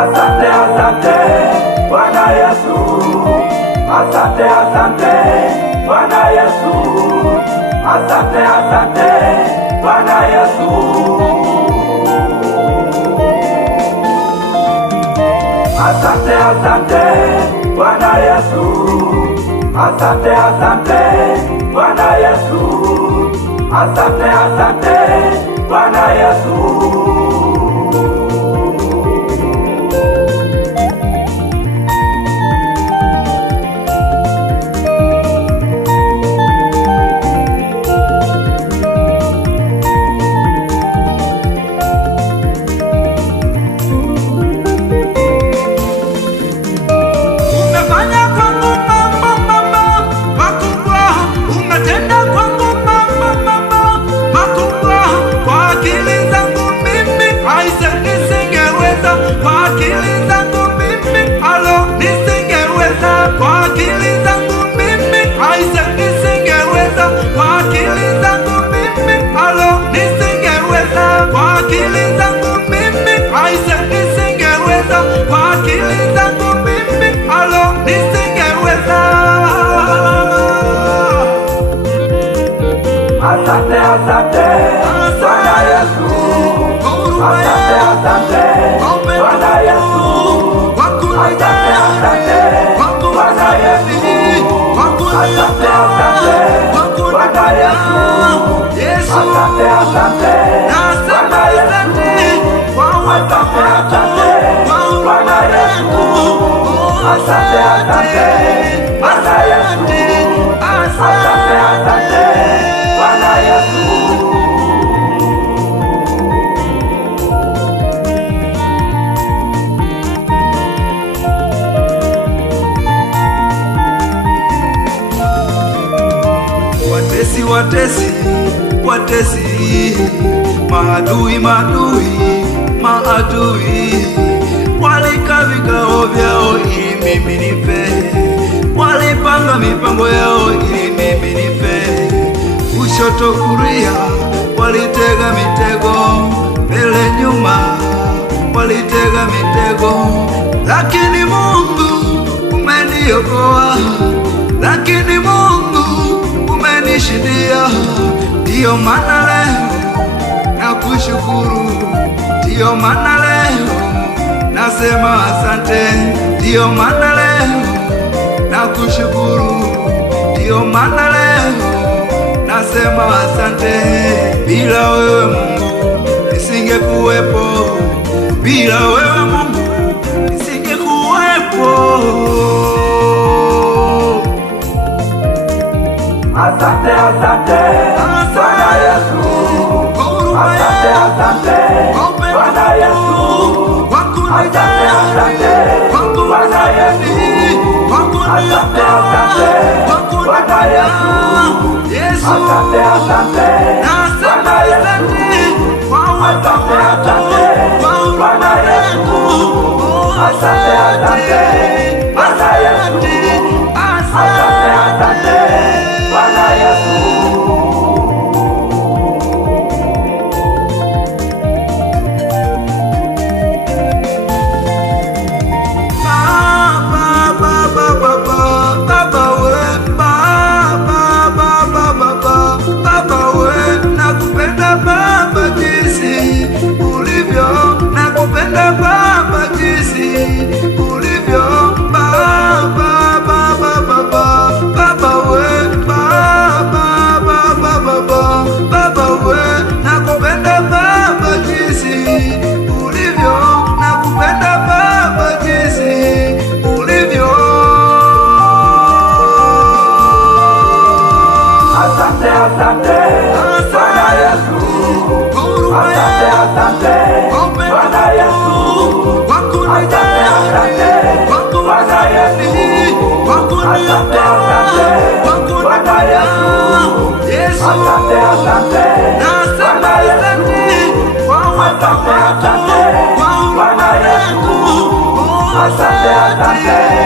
Asante, asante Bwana Yesu, asante, asante Bwana Yesu, asante, asante Bwana Yesu. Asante, asante Bwana Yesu, asante, asante Bwana Yesu, asante, asante Bwana Yesu. Asante, asante Bwana Yesu, asante, asante Bwana Yesu, asante, asante Bwana Yesu, asante, asante Bwana Yesu, asante, asante Bwana Yesu, asante, asante Bwana Yesu, asante, asante Bwana Yesu, asante, asante Bwana Yesu. Watesi, watesi, watesi, maadui, maadui, maadui, walika vikao vyao ili mimi nife, walipanga mipango yao ili mimi nife. Kushoto kulia walitega mitego, mbele nyuma walitega mitego, lakini Mungu umeniokoa, lakini Mungu umenishindia. Ndiyo maana leo nakushukuru, ndiyo maana leo nasema asante, ndiyo maana leo nakushukuru, ndiyo maana leo nasema asante. Bila wewe Mungu nisingekuwepo, bila wewe Mungu nisingekuwepo. Asante, asante Bwana Yesu, asante, asante Bwana Yesu, asante, asante Bwana Yesu, asante, asante Bwana Yesu, asante, asante Bwana Yesu, asante, asante Bwana Yesu, asante, asante Bwana Yesu, asante, asante Bwana Yesu. Asante Bwana Yesu, asante, asante Bwana Yesu, asante, asante